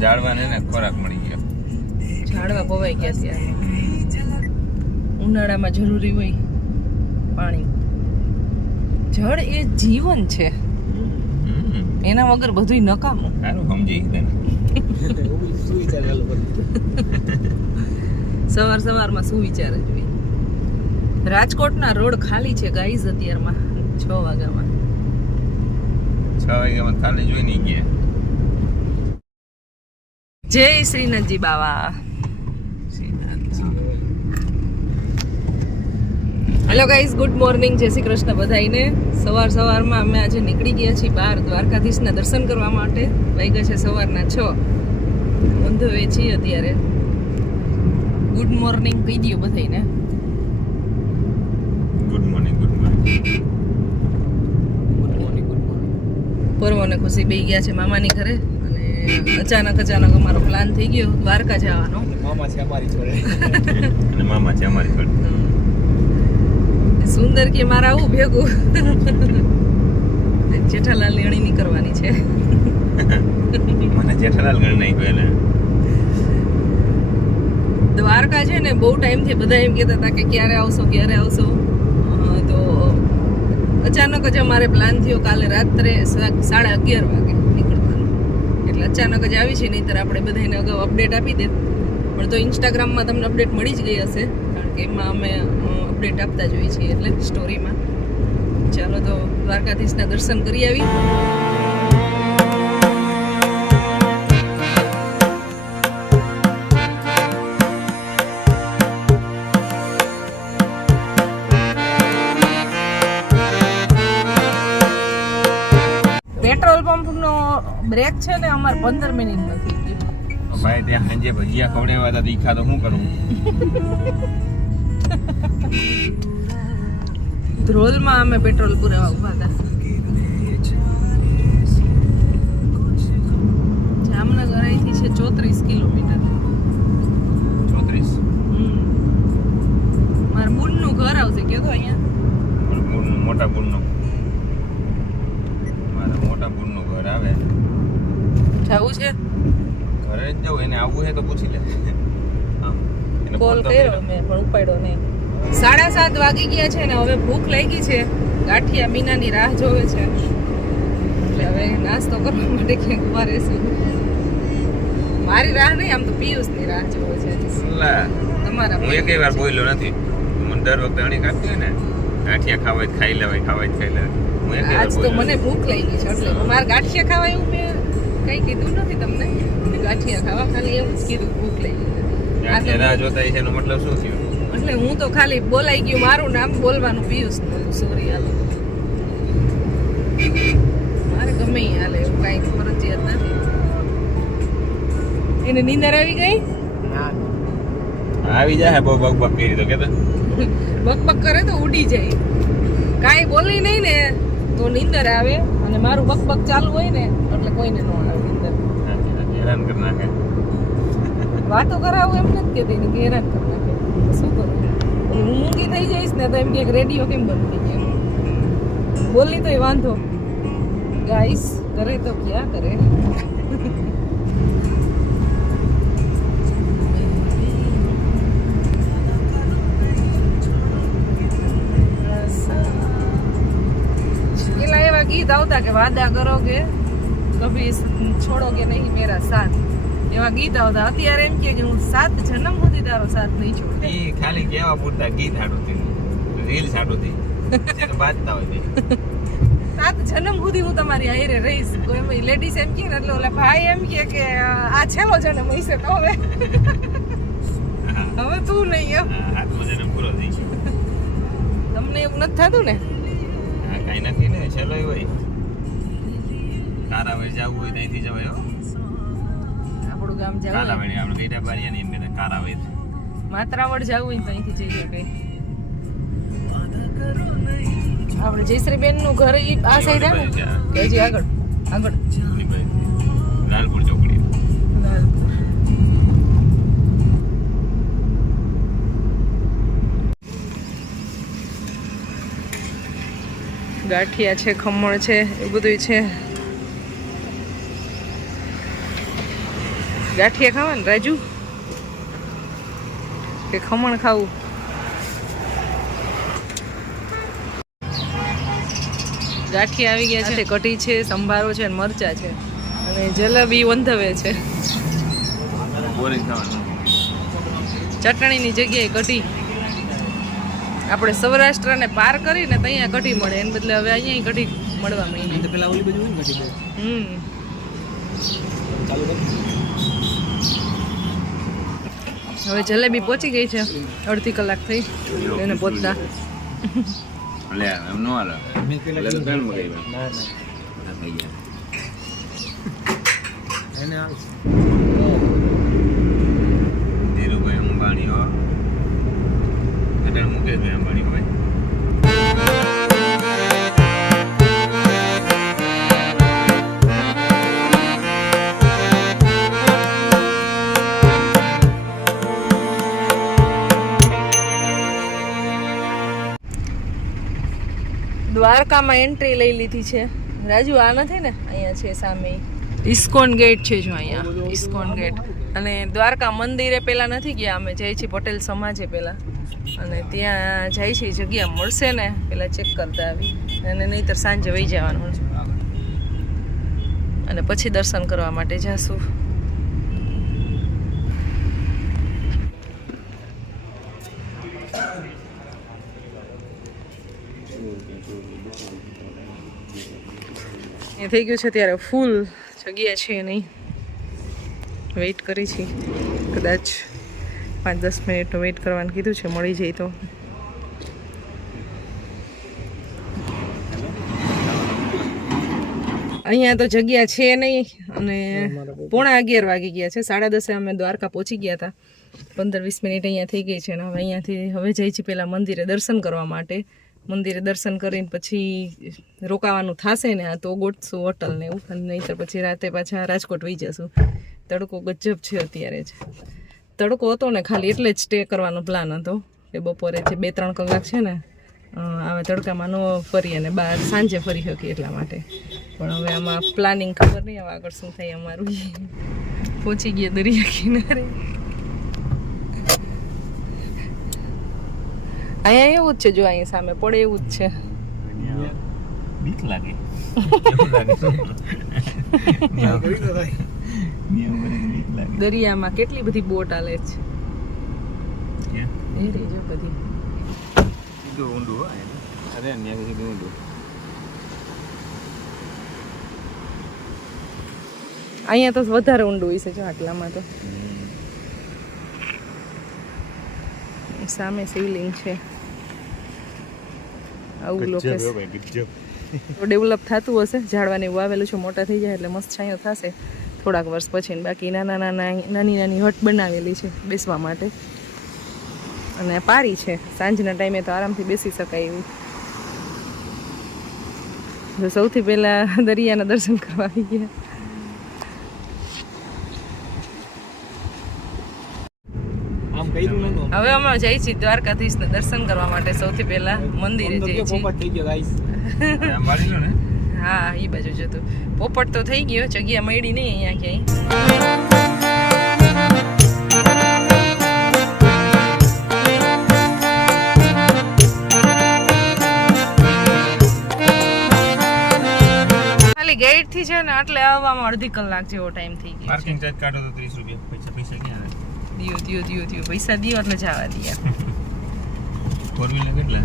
ઝાડવાને ને ખોરાક મળી ગયો. ઝાડવા પવાઈ ગયા ત્યારે ઉનાળામાં જરૂરી હોય પાણી. જળ એ જીવન છે. એના વગર બધુંય નકામું. સારું સમજી સવાર સવારમાં શું વિચાર જ હોય. રાજકોટના રોડ ખાલી છે ગાઈઝ અત્યારમાં છ વાગ્યામાં. છ વાગ્યામાં ખાલી જોઈ નહીં ગયા જય શ્રીનાથજી બાવા. Hello guys good morning. જય શ્રી કૃષ્ણ બધાઈને. સવાર સવારમાં અમે આજે નીકળી ગયા છીએ બહાર દ્વારકાધીશના દર્શન કરવા માટે. વાગ્યા છે સવારના છ. બંધવે છીએ અત્યારે. ગુડ મોર્નિંગ કહી દો બધાને ગુડ મોર્નિંગ ગુડ મોર્નિંગ. પરવો અને ખુશી બે ગયા છે મામાની ઘરે. અને અચાનક અચાનક અમારો પ્લાન થઈ ગયો દ્વારકા જવાનો. મામા છે અમારી જોડે. અને મામા છે અમારી જોડે. સુંદર કે મારા આવું ભેગું. જેઠાલાલ લેણી ની કરવાની છે. મને જેઠાલાલ ગણ નહીં ગયો દ્વારકા છે ને બહુ ટાઈમથી બધા એમ કહેતા હતા કે ક્યારે આવશો ક્યારે આવશો. તો અચાનક જ અમારે પ્લાન થયો કાલે રાત્રે સાડા અગિયાર વાગે. નીકળવાનું એટલે અચાનક જ આવી છે, નહીંતર આપણે બધાને અગાઉ અપડેટ આપી દે. પણ તો ઇન્સ્ટાગ્રામમાં તમને અપડેટ મળી જ ગઈ હશે, કારણ કે એમાં અમે અપડેટ આપતા જ હોઈએ છીએ એટલે સ્ટોરીમાં ચાલો તો દ્વારકાધીશના દર્શન કરી આવી. બ્રેક છે ને અમારે પંદર મિનિટ નથી. ભાઈ ત્યાં સાંજે ભજીયા ખવડાવ્યા હતા દીખા તો શું કરું? ધ્રોલમાં અમે પેટ્રોલ પુરાવા ઊભા હતા. જામનગર અહીંથી છે ચોત્રીસ કિલોમીટર. ચોત્રીસ. મારા બુનનું ઘર આવશે કયો અહીંયા? મોટા બુનનું. મારા મોટા બુનનું ઘર આવે. જવું છે? ઘરે જ જવું એને આવવું છે તો પૂછી લે. કોલ કર્યો. મેં પણ ઉપાડ્યો નહીં. સાડા સાત વાગી ગયા છે ને હવે ભૂખ લાગી છે. ગાંઠિયા મીનાની રાહ જોવે છે. એટલે હવે નાસ્તો કરવા માટે ક્યાંક ઊભા રહેશું. મારી રાહ નહીં આમ તો પિયુષની રાહ જોવે છે. તમારા હું એકેય વાર બોલ્યો નથી. મને દર વખતે અણી હોય ને ગાંઠિયા ખાવાય ખાઈ લેવાય ખાવાય ખાઈ લેવાય. આજ તો મને ભૂખ લાગી છે એટલે મારે ગાંઠિયા ખાવાય એવું મેં કઈ કીધું નથી તમને? ગાંઠિયા ખાવા ખાલી એવું જ કીધું ભૂખ ગાંઠિયા રાહ જોતા છે એનો મતલબ શું થયો? એટલે હું તો ખાલી બોલાઈ ગયું મારું નામ બોલવાનું પિયુષ સોરી હાલો. મારે ગમે હાલે એવું કાંઈ ફરજિયાત નથી. એને નીંદર આવી ગઈ? ના. આવી જાય બહુ બગ બગ કરી તો કેતો બકબક કરે તો ઉડી જાય. કાંઈ બોલી નહીં ને તો નીંદર આવે અને મારું બકબક ચાલુ હોય ને કોઈને ન આવે અંદર. હેરાન કરી નાખે. વાતો કરાવું એમ નથી કહેતી કે હેરાન કરી નાખે. શું કરું? હું મૂંગી થઈ જઈશ ને તો એમ કે રેડિયો કેમ બંધ થઈ ગયો? બોલી તોય વાંધો. ગાઈસ કરે તો ક્યાં કરે? પેલા એવા ગીત આવતા કે વાદા કરો કે? કભી છોડોગે નહીં મેરા સાથ. એવા ગીત આવતા. અત્યારે એમ કે હું સાત જન્મ સુધી તારો સાથ નહીં છોડ. એ ખાલી કેવા પૂરતા ગીત હાડું રીલથી જેને બાજતા હોય સાત જન્મ સુધી હું તમારી આયરે રહીશ. એમ લેડીઝ એમ કે ને એટલે ઓલા ભાઈ એમ કે કે આ છેલ્લો જન્મ હશે તો હવે. હવે તું નહીં એમ. હા, જન્મ જેને પૂરો થઈ ગયો. તમને એવું નથી થતું ને? હા કાંઈ નથી ને છેલ્લો હોય. કારાવેડ જવું હોય ત્યાંથી જવાય આપણું ગામ જવું કારાવળ આપણે ગઈડા બારીએ ને એમ કહેતા કારાવેડ માત્રાવડ જવું હોય ત્યાંથી જઈએ જઈ શકાય આપણે જયશ્રી બેનનું ઘર ઈ આ સાઈડ આવે ને? હજી આગળ આગળ. લાલપુર ચોકડી. ગાંઠિયા છે ખમણ છે એ બધું છે. ગાંઠિયા ખાવા ને રાજુ? કે ખમણ ખાવું? ગાંઠિયા આવી ગયા છે. કઢી છે સંભારો છે અને મરચા છે. અને જલેબી વંધવે છે. ચટણીની જગ્યાએ કઢી. આપણે સૌરાષ્ટ્રને પાર કરીને ત્યાં કઢી મળે. એને બદલે હવે અહીંયા કઢી મળવા માંડી. પેલા ઓલી બાજુ હમ. ચાલુ હવે જલેબી પહોંચી ગઈ છે. અડધી કલાક થઈ. એને પહોંચતા લે દ્વારકામાં એન્ટ્રી લઈ લીધી છે. રાજુ, આ નથી ને? અહીંયા છે સામે. ઇસ્કોન ગેટ છે જો અહીંયા. ઇસ્કોન ગેટ. અને દ્વારકા મંદિરે પેલા નથી ગયા અમે જઈએ છીએ પટેલ સમાજે પેલા. અને ત્યાં જાય છે જગ્યા મળશે ને, પેલા ચેક કરતા આવી. અને નહીંતર સાંજે વહી જવાનું. અને પછી દર્શન કરવા માટે જાશું. એ થઈ ગયું છે ત્યારે ફૂલ, જગ્યા છે નહીં વેઇટ કરી છે. કદાચ પાંચ દસ મિનિટનું વેઇટ કરવાનું કીધું છે, મળી જાય તો. અહીંયા તો જગ્યા છે નહીં અને પોણા અગિયાર વાગી ગયા છે. સાડા દસે અમે દ્વારકા પહોંચી ગયા હતા. પંદર વીસ મિનિટ અહીંયા થઈ ગઈ છે અને હવે અહીંયાથી, હવે જઈ છીએ પેલા મંદિરે દર્શન કરવા માટે. મંદિરે દર્શન કરીને પછી રોકાવાનું થશે ને તો ગોઠશું હોટલ ને એવું, અને નહીંતર પછી રાતે પાછા રાજકોટ વહી જશું. તડકો ગજબ છે અત્યારે જ. તડકો હતો ને ખાલી એટલે જ સ્ટે કરવાનો પ્લાન હતો. કે બપોરે જે બે ત્રણ કલાક છે ને આવે તડકામાં ન ફરી અને બહાર સાંજે ફરી શકીએ એટલા માટે. પણ હવે આમાં પ્લાનિંગ ખબર નહીં હવે આગળ શું થાય અમારું. પહોંચી ગયા દરિયા કિનારે અહીંયા એવું જ છે જો અહીંયા સામે પડે એવું જ છે. બીક લાગે. દરિયામાં કેટલી બધી બોટ આલે છે. એ રહી બધી. સીધું ઊંડું હો અરે ત્યાં સીધું ઊંડું. અહીંયા તો વધારે ઊંડું હોય છે જો આટલામાં તો. સામે શિવલિંગ છે. આવું લોકેશન ડેવલપ થતું હશે. ઝાડવાની એવું આવેલું છે મોટા થઈ જાય એટલે મસ્ત છાંયો થશે. થોડાક વર્ષ પછી બાકી નાના નાના નાની નાની હટ બનાવેલી છે બેસવા માટે. અને પારી છે. સાંજના ટાઈમે તો આરામથી બેસી શકાય એવી. જો સૌથી પહેલા દરિયાના દર્શન કરવા આવી ગયા આમ કર્યું નહોતું. હવે અમે જઈ છીએ દ્વારકાધીશને દર્શન કરવા માટે. સૌથી પહેલા મંદિરે જઈએ છીએ. પોપટ થઈ ગયો guys. અંબાણી લો ને. હા એ બાજુ જતું પોપટ તો થઈ ગયો જગ્યા મળી નહીં અહીંયા ક્યાંય. ખાલી ગેટથી છે ને એટલે આવવામાં અડધી કલાક જેવો ટાઈમ થઈ ગયો પાર્કિંગ ચાર્જ કાઢો તો ત્રીસ રૂપિયા. પૈસા પૈસા ક્યાં? દિયો દિયો દિયો દિયો. પૈસા દિયો એટલે જવા દિયા ફોર વ્હીલર કેટલા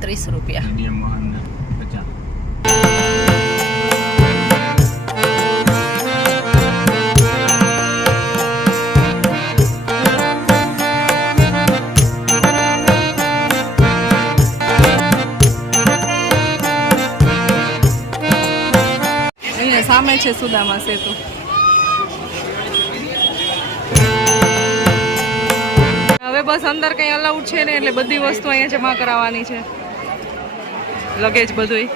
ત્રીસ રૂપિયા. મીડિયમ વાહન પચાસ. સામે છે સુદામા સેતુ. બસ અંદર કંઈ અલાઉડ છે ને એટલે બધી વસ્તુ અહીંયા જમા કરાવવાની છે. લગેજ બધુંય.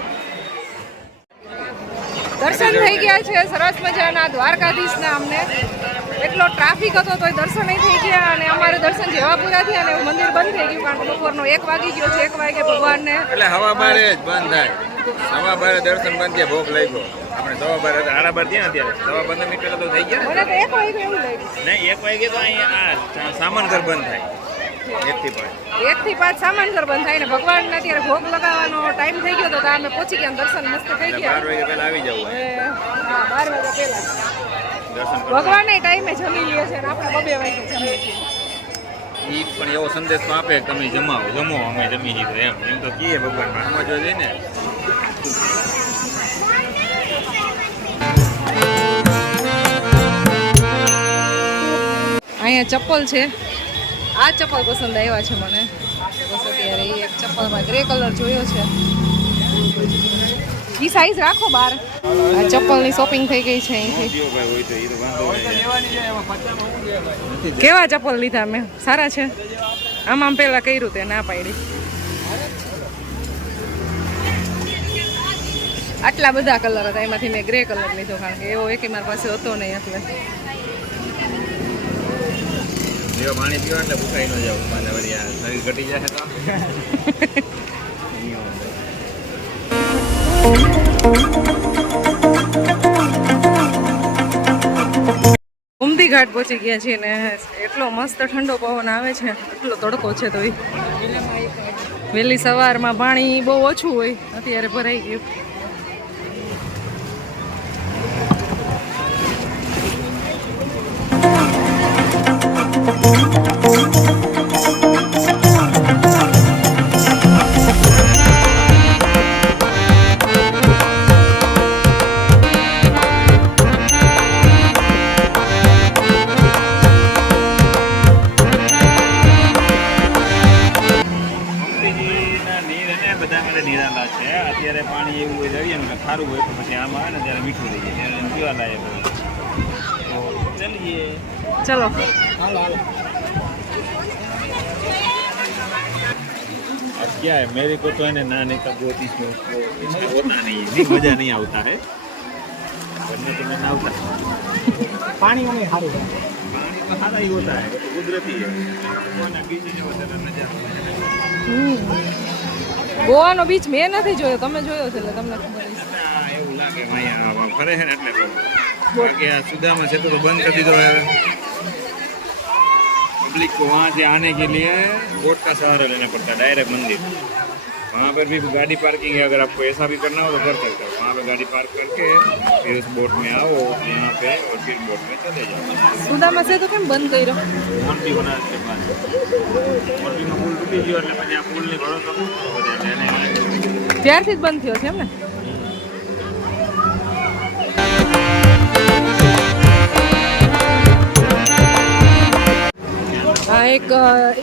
દર્શન થઈ ગયા છે સરસ મજાના દ્વારકાધીશના અમને. એટલો ટ્રાફિક હતો તોય દર્શન નહીં થઈ ગયા અને અમારે દર્શન જેવા પૂરા થયા અને મંદિર બંધ થઈ ગયું કારણ કે બપોરનો એક વાગી ગયો છે એક વાગે ભગવાનને. એટલે હવા બારે જ બંધ થાય. હવા બારે દર્શન બંધ થયા ભોગ લાગ્યો. આપણે સવા બાર આડા બાર ત્યાં અત્યારે. સવા પંદર મિનિટ પહેલા તો થઈ ગયા મને તો એક વાગે એવું લાગ્યું. નહીં એક વાગે તો અહીંયા આ સામાન ઘર બંધ થાય. એક થી પાંચ સામાન ઘર બંધ થાય ને ભગવાનને અત્યારે ભોગ લગાવવાનો ટાઈમ થઈ ગયો તો અમે પહોંચી ગયા દર્શન મસ્ત થઈ ગયા. બાર વાગે પહેલા આવી જવું બાર વાગે પહેલા. કરવા. ટાઈમે જમી લઈએ છે અને આપણે બબે વાગે જમીએ છીએ ઈ પણ એવો સંદેશ તો આપે તમે જમાવો. જમો અમે જમી લીધું એમ. એમ તો કીએ ભગવાન આમાં જો છે ને. અહીંયા ચપ્પલ છે. આ ચપ્પલ પસંદ આવ્યા છે મને. બસ અત્યારે એક ચપ્પલમાં ગ્રે કલર જોયો છે. એ સાઈઝ રાખો બાર. આ ચપ્પલની શોપિંગ થઈ ગઈ છે અહીંથી. કેવા ચપ્પલ લીધા મેં? સારા છે? આમ આમ પહેલાં કર્યું તે, ના પાડી. આટલા બધા કલર હતા, એમાંથી મેં ગ્રે કલર લીધો, કારણ કે એવો એક મારી પાસે હતો નહીં એટલે. જેવા પાણી પીવા એટલે ભૂખાઈ ન જાવ. પાછા વળી આ શરીર ઘટી જાય તો. ઉમદી ઘાટ પહોંચી ગયા છીએ ને એટલો મસ્ત ઠંડો પવન આવે છે એટલો તડકો છે તો વહેલી સવારમાં પાણી બહુ ઓછું હોય અત્યારે ભરાઈ ગયું. અત્યારે પાણી એવું હોય દરિયાનું ખારું હોય, તો પછી આમ આવે ને, ત્યારે મીઠું જાય. ત્યારે પીવા લાયક ચલીએ ચલો હાલો હાલો अब क्या है मेरे को तो है ना नहाने का बहुत ही शौक है इसका होता नहीं है नहीं मजा नहीं आता है वरना तो मैं नहाता પાણી અમે સારું છે पानी तो सारा ही होता है वो तो कुदरती है कोना बीच में होता है नजारा ગોવાનો બીચ મેં નથી જોયો તમે જોયો છે એટલે તમને ખબર હશે આ એવું લાગે અહીંયા આવા ફરે છે ને એટલે કે આ સુદામાં છે તો બંધ કરી દીધો હવે पब्लिक को वहाँ से आने के लिए बोट का सहारा लेना पड़ता है डायरेक्ट मंदिर वहाँ पर भी गाड़ी पार्किंग है अगर आपको ऐसा भी करना हो तो कर सकते हो वहाँ पर गाड़ी पार्क करके फिर उस बोट में आओ यहाँ पे और फिर बोट में चले जाओ सुधा मसे तो કેમ બંધ કર્યો મોરબી બના છે પાસ મોરબીમાં પુલ તૂટી ગયો એટલે પછી આ પુલની ભરોસો ત્યારથી જ બંધ થયો છે એમ ને એક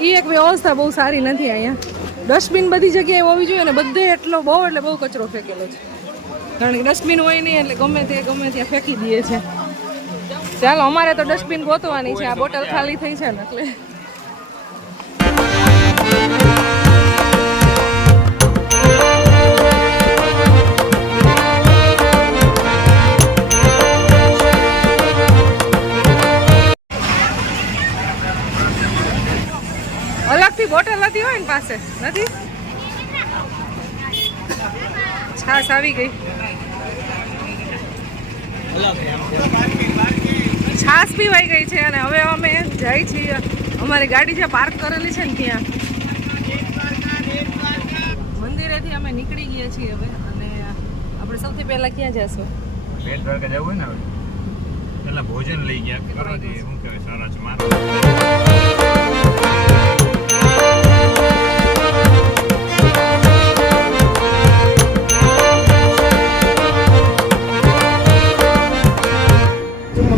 એ એક વ્યવસ્થા બહુ સારી નથી અહીંયા. ડસ્ટબિન બધી જગ્યાએ હોવી જોઈએ અને બધે એટલો બહુ એટલે બહુ કચરો ફેંકેલો છે. કારણ કે ડસ્ટબિન હોય નહીં એટલે ગમે તે ગમે ત્યાં ફેંકી દઈએ છે. ચાલો, અમારે તો ડસ્ટબિન ગોતવાની છે, આ બોટલ ખાલી થઈ છે ને એટલે. પાસે. નથી? છાસ આવી ગઈ. છાશ છાસ પીવાઈ ગઈ છે અને હવે અમે જાય છીએ. અમારી ગાડી જે પાર્ક કરેલી છે ને ત્યાં. મંદિરેથી અમે નીકળી ગયા છીએ હવે અને આપણે સૌથી પહેલા ક્યાં જશું? બેટ દ્વારકા જવું હોય ને હવે? પહેલાં ભોજન લઈ ગયા. કરવા દઈએ શું કહેવાય સારા છે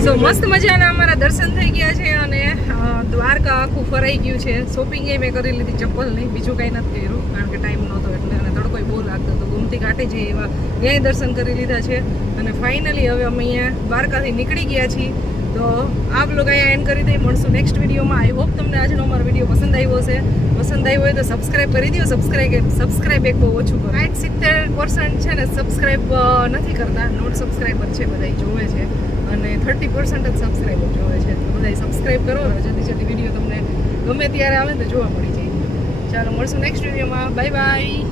સો મસ્ત મજાના અમારા દર્શન થઈ ગયા છે અને દ્વારકા આખું ફરાઈ ગયું છે. શોપિંગ એ મેં કરી લીધી ચપ્પલની બીજું કંઈ નથી કર્યું, કારણ કે ટાઈમ નહોતો એટલે અને તડકો બહુ લાગતો હતો. ગુમતી કાંઠે જઈએ એવા ત્યાંય દર્શન કરી લીધા છે. અને ફાઇનલી હવે અમે અહીંયા દ્વારકાથી નીકળી ગયા છીએ. તો આ બ્લોગ અહીંયા એન્ડ કરી દઈ મળશું નેક્સ્ટ વિડીયોમાં આઈ હોપ તમને આજનો અમારો વીડિયો પસંદ આવ્યો છે પસંદ આવ્યો હોય તો સબસ્ક્રાઇબ કરી દો. સબસ્ક્રાઇબ સબસ્ક્રાઇબ એક બહુ ઓછું કરો. સિત્તેર પર્સન્ટ છે ને સબસ્ક્રાઇબ નથી કરતા. નોટ સબસ્ક્રાઇબર છે બધા જોવે છે. અને થર્ટી પર્સન્ટ જ સબસ્ક્રાઈબર જોવે છે. તો બધા સબસ્ક્રાઈબ કરો જલ્દી જલ્દી વીડિયો તમને ગમે ત્યારે આવે તો જોવા મળી જાય. ચાલો, મળશું નેક્સ્ટ વિડીયોમાં બાય બાય